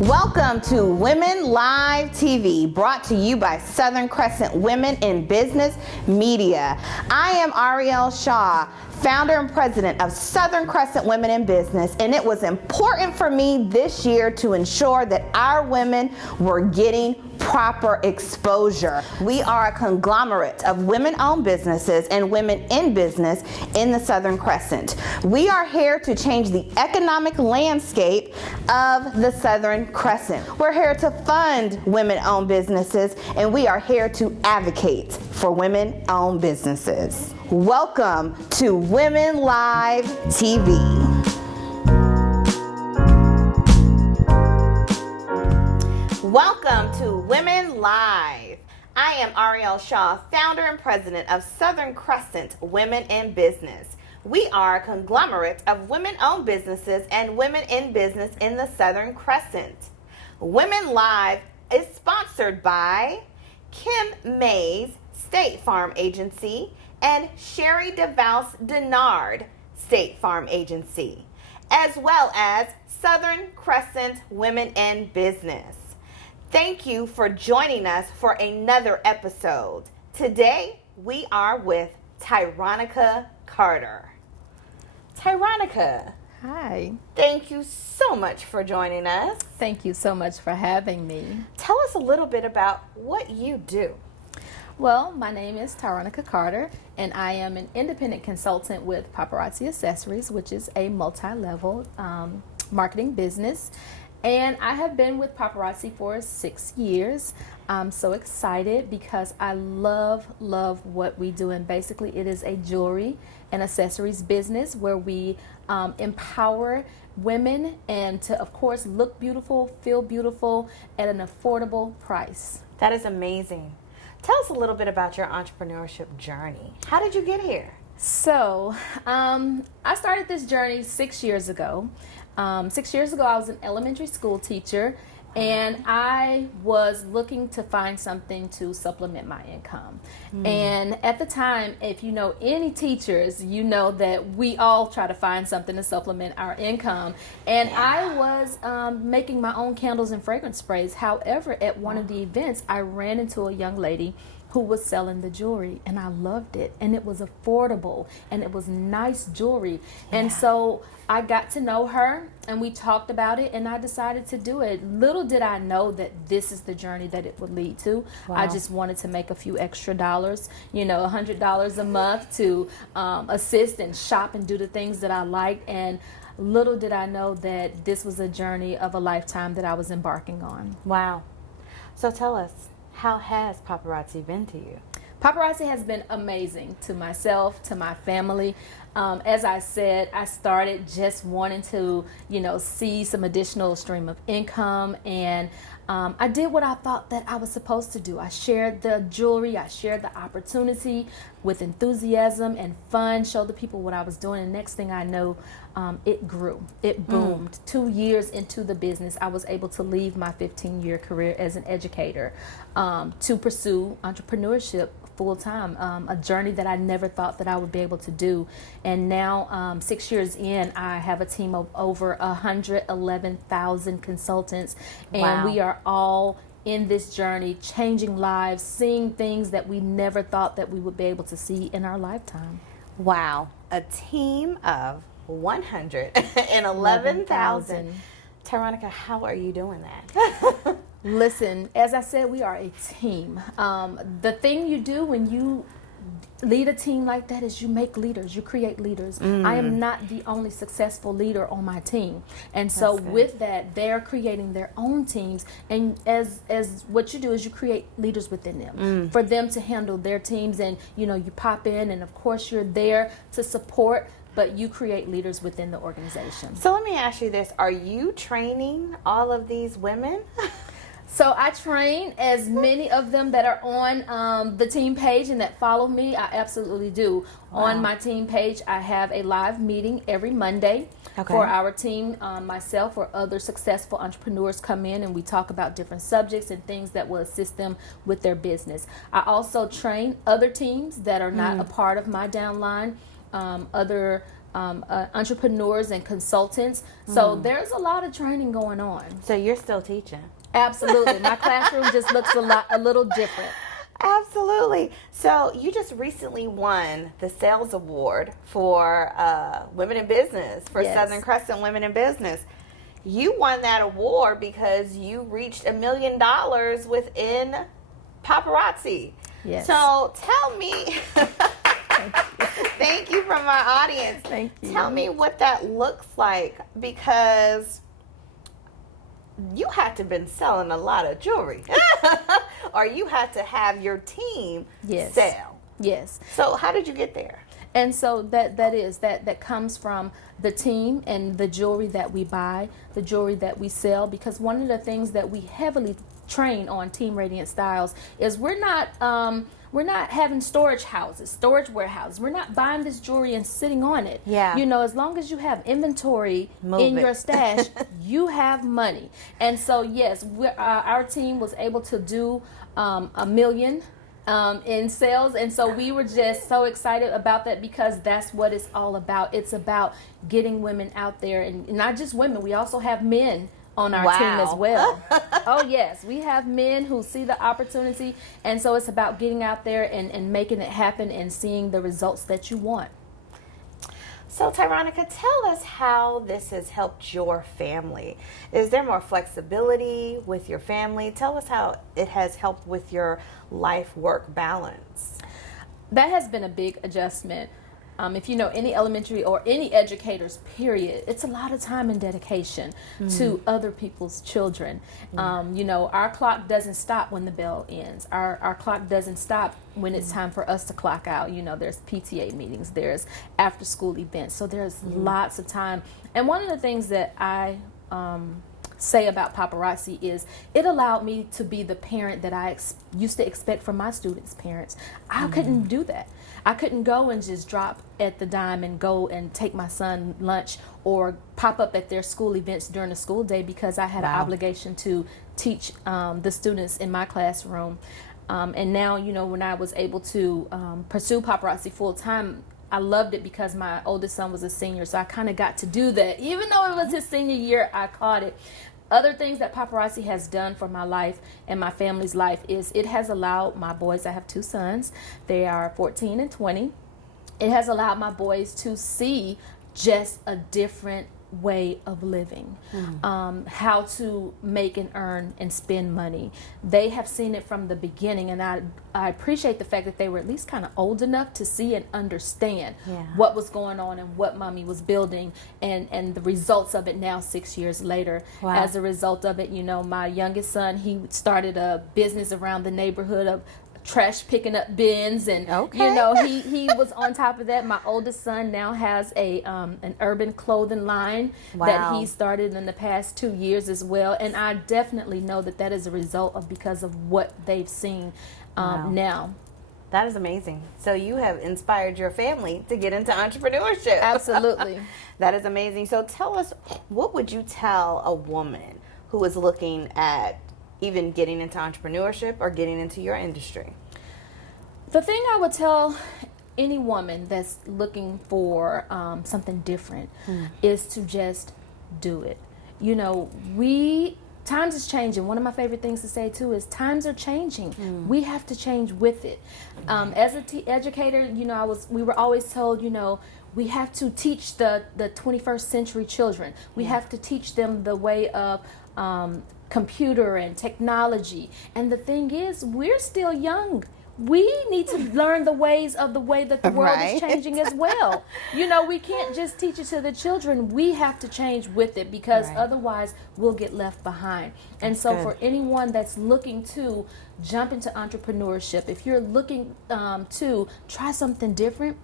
Welcome to Women Live TV, brought to you by Southern Crescent Women in Business Media. I am Ariel Shaw, founder and president of Southern Crescent Women in Business, and it was important for me this year to ensure that our women were getting proper exposure. We are a conglomerate of women-owned businesses and women in business in the Southern Crescent. We are here to change the economic landscape of the Southern Crescent. We're here to fund women-owned businesses, and we are here to advocate for women-owned businesses. Welcome to Women Live TV. Welcome to Women Live. I am Ariel Shaw, founder and president of Southern Crescent Women in Business. We are a conglomerate of women-owned businesses and women in business in the Southern Crescent. Women Live is sponsored by Kim Mays State Farm Agency and Sherry DeVals Denard State Farm Agency, as well as Southern Crescent Women in Business. Thank you for joining us for another episode. Today, we are with Tyronica Carter. Tyronica. Hi. Thank you so much for joining us. Thank you so much for having me. Tell us a little bit about what you do. Well, my name is Tyronica Carter, and I am an independent consultant with Paparazzi Accessories, which is a multi-level marketing business. And I have been with Paparazzi for 6 years. I'm so excited because I love what we do. And basically it is a jewelry and accessories business where we empower women and to, of course, look beautiful, feel beautiful at an affordable price. That is amazing. Tell us a little bit about your entrepreneurship journey. How did you get here? So I started this journey 6 years ago. 6 years ago, I was an elementary school teacher, and I was looking to find something to supplement my income. And at the time, if you know any teachers, you know that we all try to find something to supplement our income. And I was making my own candles and fragrance sprays. However, at one of the events, I ran into a young lady who was selling the jewelry, and I loved it, and it was affordable, and it was nice jewelry. And so I got to know her, and we talked about it, and I decided to do it. Little did I know that this is the journey that it would lead to. Wow. I just wanted to make a few extra dollars, $100 a month to assist and shop and do the things that I liked. And little did I know that this was a journey of a lifetime that I was embarking on. Wow. So tell us, how has Paparazzi been to you? Paparazzi has been amazing to myself, to my family. As I said, I started just wanting to, see some additional stream of income, and I did what I thought that I was supposed to do. I shared the jewelry, I shared the opportunity with enthusiasm and fun, showed the people what I was doing, and next thing I know, it grew. It boomed. 2 years into the business, I was able to leave my 15-year career as an educator to pursue entrepreneurship full-time, a journey that I never thought that I would be able to do. And now 6 years in, I have a team of over 111,000 consultants, and we are all in this journey, changing lives, seeing things that we never thought that we would be able to see in our lifetime. Wow, a team of 111,000. Tyronica, how are you doing that? Listen, as I said, we are a team. The thing you do when you lead a team like that is you make leaders, you create leaders. I am not the only successful leader on my team. And so with that, they're creating their own teams. And as what you do is you create leaders within them for them to handle their teams. And, you pop in, and of course you're there to support, but you create leaders within the organization. So let me ask you this. Are you training all of these women? So I train as many of them that are on the team page and that follow me. I absolutely do. Wow. On my team page, I have a live meeting every Monday for our team. Myself or other successful entrepreneurs come in and we talk about different subjects and things that will assist them with their business. I also train other teams that are not a part of my downline, other entrepreneurs and consultants. So there's a lot of training going on. So you're still teaching? Absolutely. My classroom just looks a little different. Absolutely. So you just recently won the sales award for Women in Business, for Yes. Southern Crescent Women in Business. You won that award because you reached $1 million within paparazzi. Yes. So tell me, thank you from my audience. Thank you. Tell me what that looks like, because you had to been selling a lot of jewelry, or you had to have your team Yes. sell. Yes. So how did you get there? And so that comes from the team and the jewelry that we buy, the jewelry that we sell, because one of the things that we heavily train on Team Radiant Styles is we're not having storage houses, storage warehouses. We're not buying this jewelry and sitting on it. Yeah. You know, as long as you have inventory in your stash, you have money. And so, yes, our team was able to do $1 million in sales. And so we were just so excited about that, because that's what it's all about. It's about getting women out there, and not just women. We also have men on our team as well. Oh yes, we have men who see the opportunity, and so it's about getting out there and making it happen and seeing the results that you want. So Tyronica, tell us how this has helped your family. Is there more flexibility with your family? Tell us how it has helped with your life-work balance. That has been a big adjustment. If you know any elementary or any educators, period, it's a lot of time and dedication to other people's children. You know, our clock doesn't stop when the bell ends. Our clock doesn't stop when it's time for us to clock out. You know, there's PTA meetings, there's after school events, so there's lots of time. And one of the things that I say about paparazzi is it allowed me to be the parent that I used to expect from my students' parents. I couldn't do that. I couldn't go and just drop at the dime and go and take my son lunch or pop up at their school events during the school day, because I had an obligation to teach the students in my classroom. And now, you know, when I was able to pursue paparazzi full time, I loved it because my oldest son was a senior, so I kind of got to do that. Even though it was his senior year, I caught it. Other things that paparazzi has done for my life and my family's life is it has allowed my boys, I have 2 sons, they are 14 and 20. It has allowed my boys to see just a different way of living, how to make and earn and spend money. They have seen it from the beginning, and I appreciate the fact that they were at least kind of old enough to see and understand what was going on and what mommy was building, and the results of it now 6 years later. As a result of it, you know, my youngest son, he started a business around the neighborhood of trash picking up bins, and you know, he was on top of that. My oldest son now has an urban clothing line that he started in the past 2 years as well, and I definitely know that is a result of because of what they've seen now. That is amazing. So you have inspired your family to get into entrepreneurship. Absolutely. That is amazing. So tell us, what would you tell a woman who is looking at even getting into entrepreneurship or getting into your industry? The thing I would tell any woman that's looking for something different is to just do it. You know, times is changing. One of my favorite things to say too is times are changing. We have to change with it. As an educator, you know, we were always told, you know, we have to teach the 21st century children. We have to teach them the way of computer and technology. And the thing is, we're still young. We need to learn the ways of the way that the world is changing as well. You know, we can't just teach it to the children. We have to change with it, because otherwise we'll get left behind. And so for anyone that's looking to jump into entrepreneurship, if you're looking to try something different,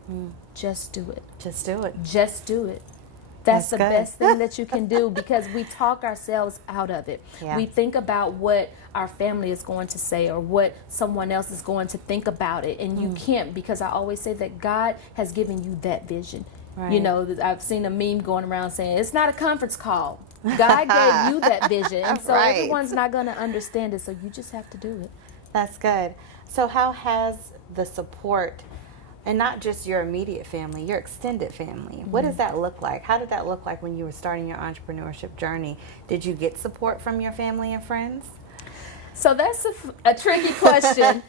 just do it. Just do it. Just do it. That's the best thing that you can do, because we talk ourselves out of it. We think about what our family is going to say or what someone else is going to think about it, and you can't, because I always say that God has given you that vision. You know, I've seen a meme going around saying it's not a conference call. God gave you that vision, and so everyone's not going to understand it, so you just have to do it. That's good. So how has the support And not just your immediate family, your extended family. What does that look like? How did that look like when you were starting your entrepreneurship journey? Did you get support from your family and friends? So that's a tricky question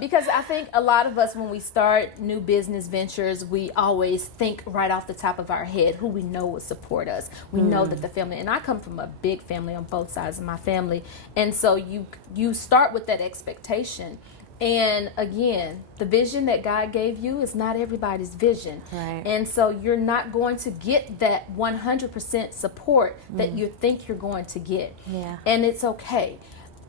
because I think a lot of us, when we start new business ventures, we always think right off the top of our head who we know will support us. We know that the family, and I come from a big family on both sides of my family, and so you start with that expectation. And again, the vision that God gave you is not everybody's vision. Right. And so you're not going to get that 100% support that you think you're going to get. Yeah. And it's okay.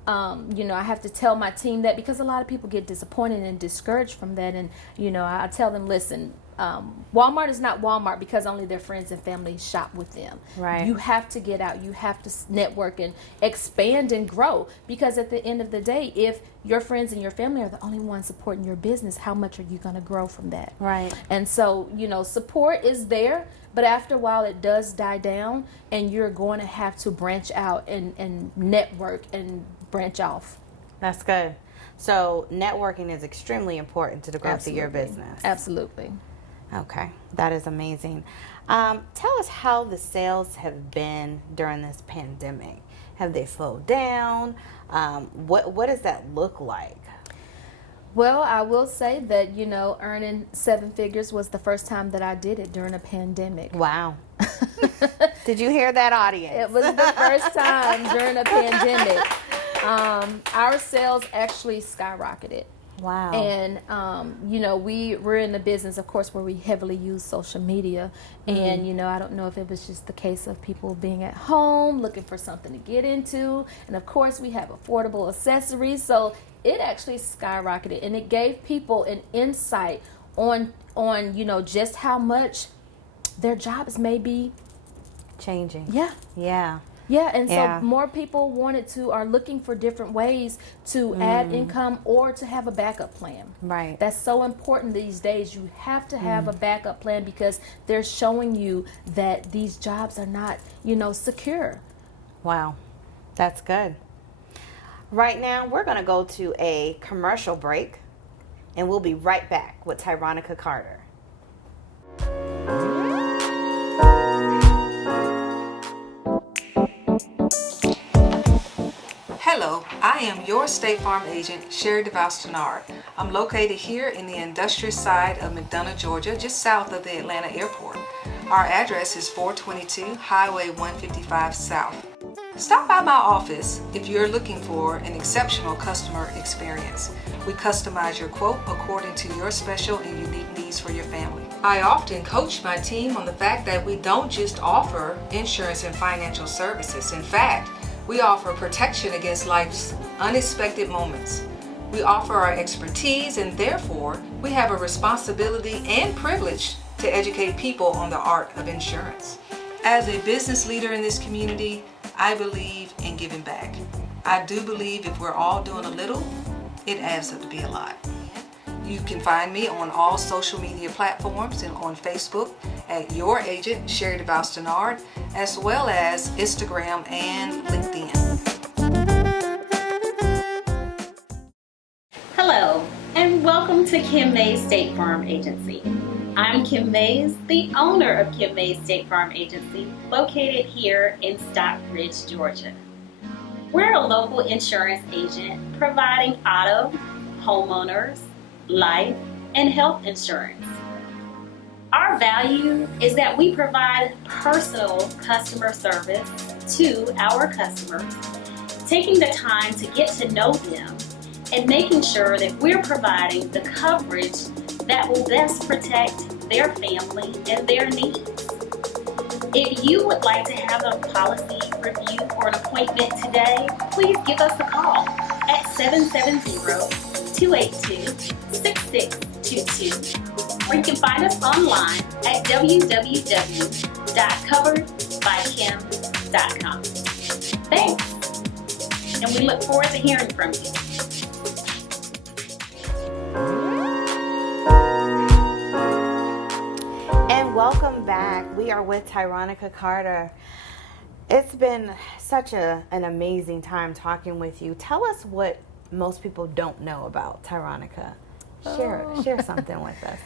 I have to tell my team that because a lot of people get disappointed and discouraged from that. And, I tell them, listen, Walmart is not Walmart because only their friends and family shop with them. Right. You have to get out. You have to network and expand and grow, because at the end of the day, if your friends and your family are the only ones supporting your business, how much are you going to grow from that? Right. And so, support is there, but after a while it does die down, and you're going to have to branch out and network and branch off. That's good. So networking is extremely important to the growth of your business. Absolutely. Okay, that is amazing. Tell us how the sales have been during this pandemic. Have they slowed down? What does that look like? Well, I will say that, earning 7 figures was the first time that I did it during a pandemic. Wow. Did you hear that, audience? It was the first time during a pandemic. Our sales actually skyrocketed. Wow. And, we're in the business, of course, where we heavily use social media. And, I don't know if it was just the case of people being at home, looking for something to get into. And, of course, we have affordable accessories. So it actually skyrocketed. And it gave people an insight on just how much their jobs may be changing. Yeah. Yeah. Yeah, and so more people are looking for different ways to add income or to have a backup plan. Right. That's so important these days. You have to have a backup plan because they're showing you that these jobs are not, secure. Wow. That's good. Right now, we're going to go to a commercial break, and we'll be right back with Tyronica Carter. Hello, I am your State Farm agent, Sherry DeVos-Tenard. I'm located here in the industrial side of McDonough, Georgia, just south of the Atlanta airport. Our address is 422 Highway 155 South. Stop by my office if you're looking for an exceptional customer experience. We customize your quote according to your special and unique needs for your family. I often coach my team on the fact that we don't just offer insurance and financial services. In fact, we offer protection against life's unexpected moments. We offer our expertise, and therefore, we have a responsibility and privilege to educate people on the art of insurance. As a business leader in this community, I believe in giving back. I do believe if we're all doing a little, it adds up to be a lot. You can find me on all social media platforms and on Facebook at Your Agent, Sherry DeVos-Tenard, as well as Instagram and LinkedIn. Hello, and welcome to Kim Mays State Farm Agency. I'm Kim Mays, the owner of Kim Mays State Farm Agency, located here in Stockbridge, Georgia. We're a local insurance agent providing auto, homeowners, life, and health insurance. Our value is that we provide personal customer service to our customers, taking the time to get to know them and making sure that we're providing the coverage that will best protect their family and their needs. If you would like to have a policy review or an appointment today, please give us a call at 770-282-6622, or you can find us online at www.coveredbykim.com. Thanks, and we look forward to hearing from you. And welcome back. We are with Tyronica Carter. It's been such an amazing time talking with you. Tell us what most people don't know about Tyronica. Share something with us.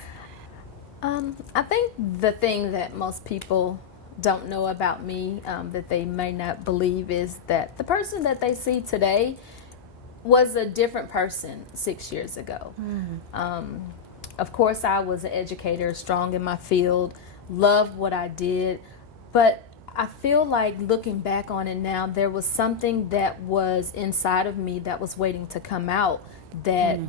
I think the thing that most people don't know about me, that they may not believe, is that the person that they see today was a different person 6 years ago. Of course, I was an educator, strong in my field, loved what I did, but I feel like looking back on it now, there was something that was inside of me that was waiting to come out, that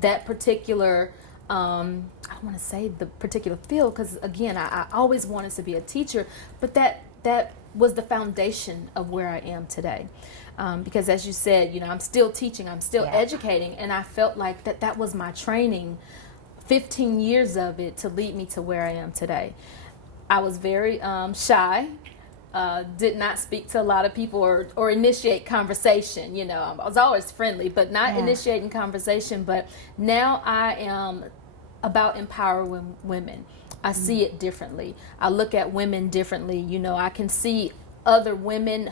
that particular I don't want to say the particular field, because again, I always wanted to be a teacher, but that was the foundation of where I am today. Because as you said, I'm still teaching, I'm still educating, and I felt like that was my training, 15 years of it to lead me to where I am today. I was very shy, did not speak to a lot of people or initiate conversation. I was always friendly, but not initiating conversation. But now I am about empowering women. I see it differently. I look at women differently. I can see other women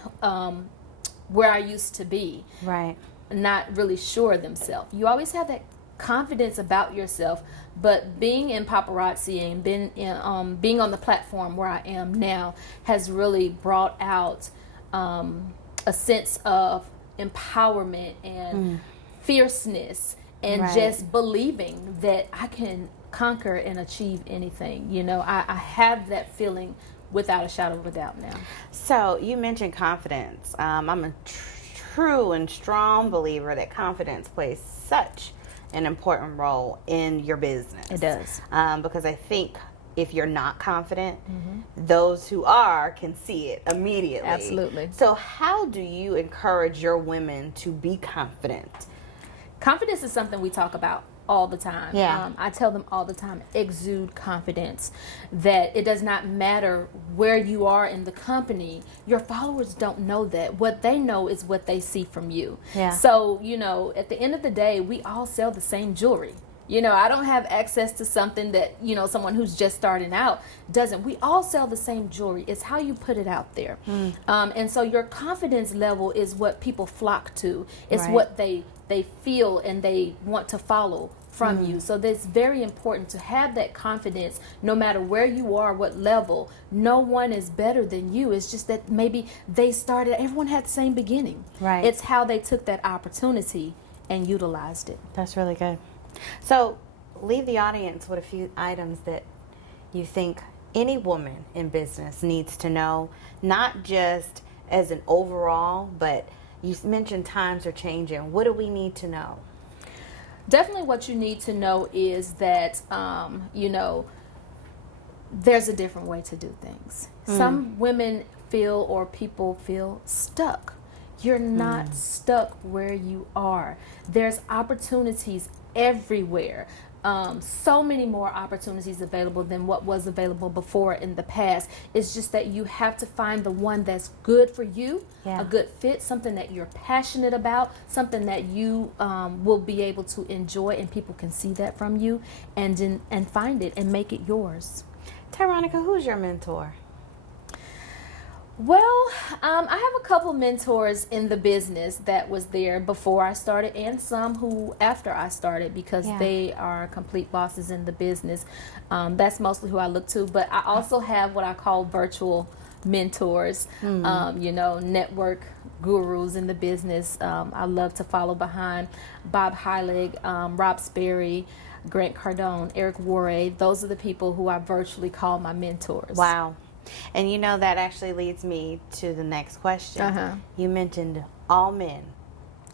where I used to be. Right. Not really sure of themselves. You always have that confidence about yourself, but being in paparazzi and being on the platform where I am now has really brought out a sense of empowerment and fierceness and just believing that I can conquer and achieve anything. I have that feeling without a shadow of a doubt now. So you mentioned confidence. I'm a true and strong believer that confidence plays such an important role in your business. It does. Because I think if you're not confident, those who are can see it immediately. Absolutely. So how do you encourage your women to be confident? Confidence is something we talk about all the time. Yeah. I tell them all the time, exude confidence, that it does not matter where you are in the company. Your followers don't know that. What they know is what they see from you. Yeah. So, at the end of the day, we all sell the same jewelry. I don't have access to something that, someone who's just starting out doesn't. We all sell the same jewelry. It's how you put it out there. And so your confidence level is what people flock to. It's what they feel and they want to follow from you. So it's very important to have that confidence no matter where you are, what level. No one is better than you. It's just that maybe they started, everyone had the same beginning. Right. It's how they took that opportunity and utilized it. That's really good. So leave the audience with a few items that you think any woman in business needs to know, not just as an overall, but you mentioned times are changing. What do we need to know? Definitely what you need to know is that, there's a different way to do things. Some women feel, or people feel, stuck. You're not stuck where you are. There's opportunities everywhere. So many more opportunities available than what was available before in the past. It's just that you have to find the one that's good for you, a good fit, something that you're passionate about, something that you will be able to enjoy, and people can see that from you, and find it and make it yours. Tyronica, who's your mentor? Well, I have a couple mentors in the business that was there before I started, and some who after I started, because they are complete bosses in the business. That's mostly who I look to, but I also have what I call virtual mentors, network gurus in the business. I love to follow behind Bob Heilig, Rob Sperry, Grant Cardone, Eric Worre. Those are the people who I virtually call my mentors. Wow. And that actually leads me to the next question. You mentioned all men.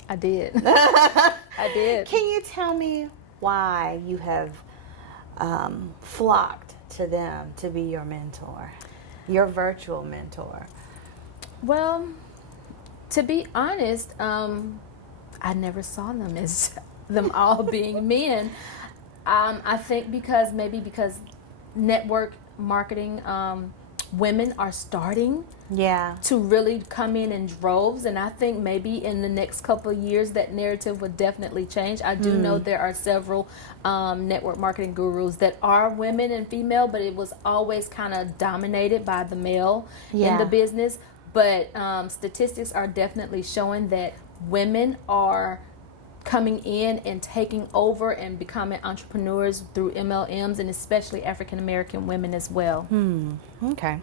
I did. I did. Can you tell me why you have flocked to them to be your mentor, your virtual mentor? Well, to be honest, I never saw them as them all being men. I think because network marketing, women are starting to really come in droves, and I think maybe in the next couple of years that narrative would definitely change. I do know there are several network marketing gurus that are women and female, but it was always kind of dominated by the male in the business. But statistics are definitely showing that women are coming in and taking over and becoming entrepreneurs through MLMs, and especially African American women as well. Okay.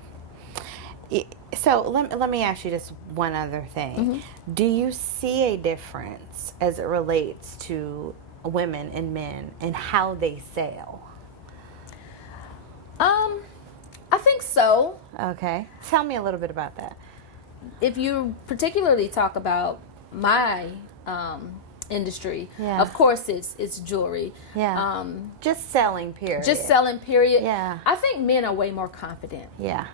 So let me ask you just one other thing. Do you see a difference as it relates to women and men and how they sell? I think so. Okay. Tell me a little bit about that. If you particularly talk about my industry, Yeah. of course it's jewelry. Yeah. Just selling, period. Just selling, period. Yeah. I think men are way more confident. Yeah.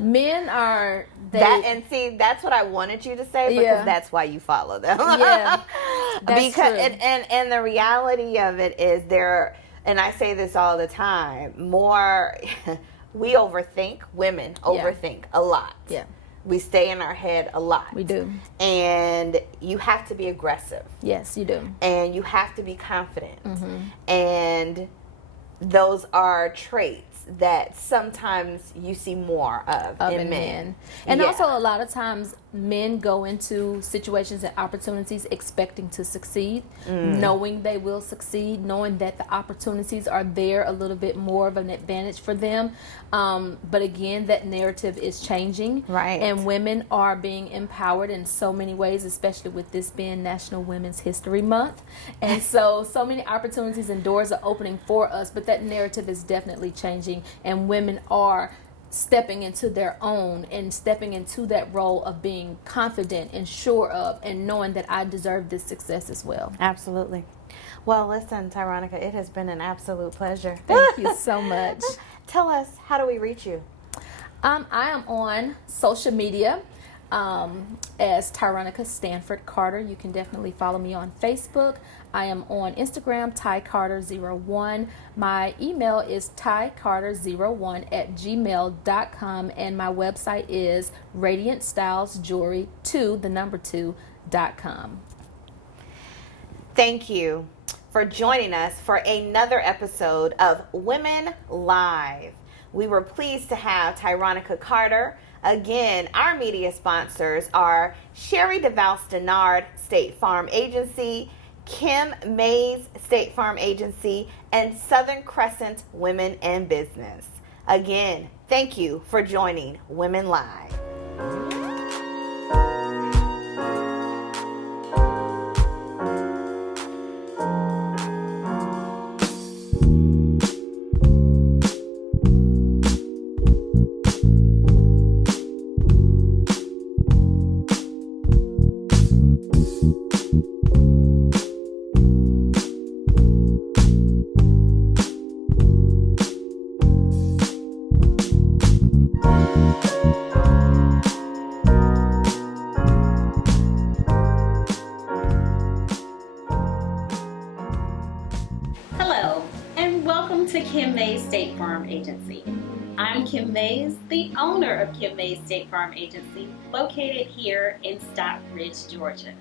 Men are and see, that's what I wanted you to say, because Yeah. that's why you follow them. Yeah, that's because true. And the reality of it is, and I say this all the time, we overthink. Women overthink a lot. Yeah. We stay in our head a lot. We do. And you have to be aggressive. Yes, you do. And you have to be confident. And those are traits that sometimes you see more of in men. And Yeah. also a lot of times men go into situations and opportunities expecting to succeed, knowing they will succeed, knowing that the opportunities are there a little bit more of an advantage for them. But again, that narrative is changing. Right. And women are being empowered in so many ways, especially with this being National Women's History Month. And so many opportunities and doors are opening for us, but that narrative is definitely changing, and women are stepping into their own and stepping into that role of being confident and sure of and knowing that I deserve this success as well. Absolutely. Well, listen, Tyronica, it has been an absolute pleasure. Thank you so much. Tell us, how do we reach you? I am on social media as Tyronica Stanford Carter. You can definitely follow me on Facebook. I am on Instagram, TyCarter01. My email is tycarter01@gmail.com, and my website is radiantstylesjewelry2.com. Thank you for joining us for another episode of Women Live. We were pleased to have Tyronica Carter. Again, our media sponsors are Sherry DeVal-Stenard State Farm Agency, Kim Mays State Farm Agency, and Southern Crescent Women in Business. Again, thank you for joining Women Live. Hello, and welcome to Kim Mays State Farm Agency. I'm Kim Mays, the owner of Kim Mays State Farm Agency, located here in Stockbridge, Georgia.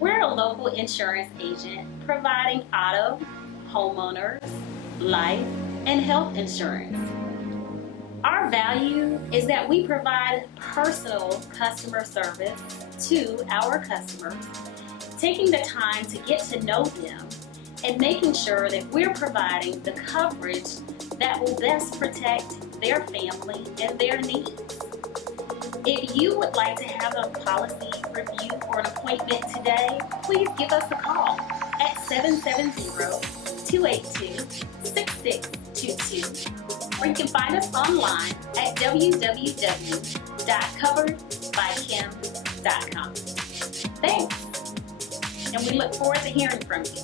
We're a local insurance agent providing auto, homeowners, life, and health insurance. Our value is that we provide personal customer service to our customers, taking the time to get to know them and making sure that we're providing the coverage that will best protect their family and their needs. If you would like to have a policy review or an appointment today, please give us a call at 770-282-6622, or you can find us online at www.coveredbykim.com. Thanks, and we look forward to hearing from you.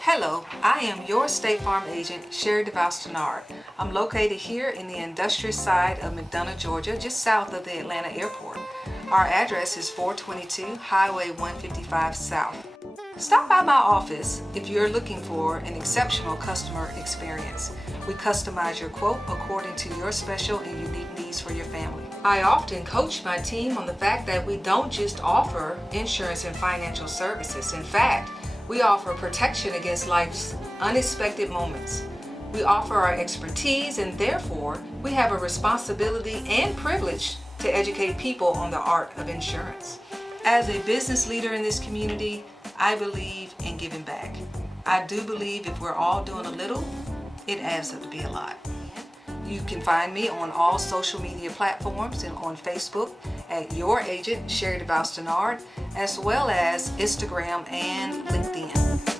Hello, I am your State Farm agent, Sherry DeVal-Stenard. I'm located here in the industrial side of McDonough, Georgia, just south of the Atlanta airport. Our address is 422 Highway 155 South. Stop by my office if you're looking for an exceptional customer experience. We customize your quote according to your special and unique needs for your family. I often coach my team on the fact that we don't just offer insurance and financial services. In fact, we offer protection against life's unexpected moments. We offer our expertise, and therefore we have a responsibility and privilege to educate people on the art of insurance. As a business leader in this community, I believe in giving back. I do believe if we're all doing a little, it adds up to be a lot. You can find me on all social media platforms and on Facebook at Your Agent Sherry DeVos Denard, as well as Instagram and LinkedIn.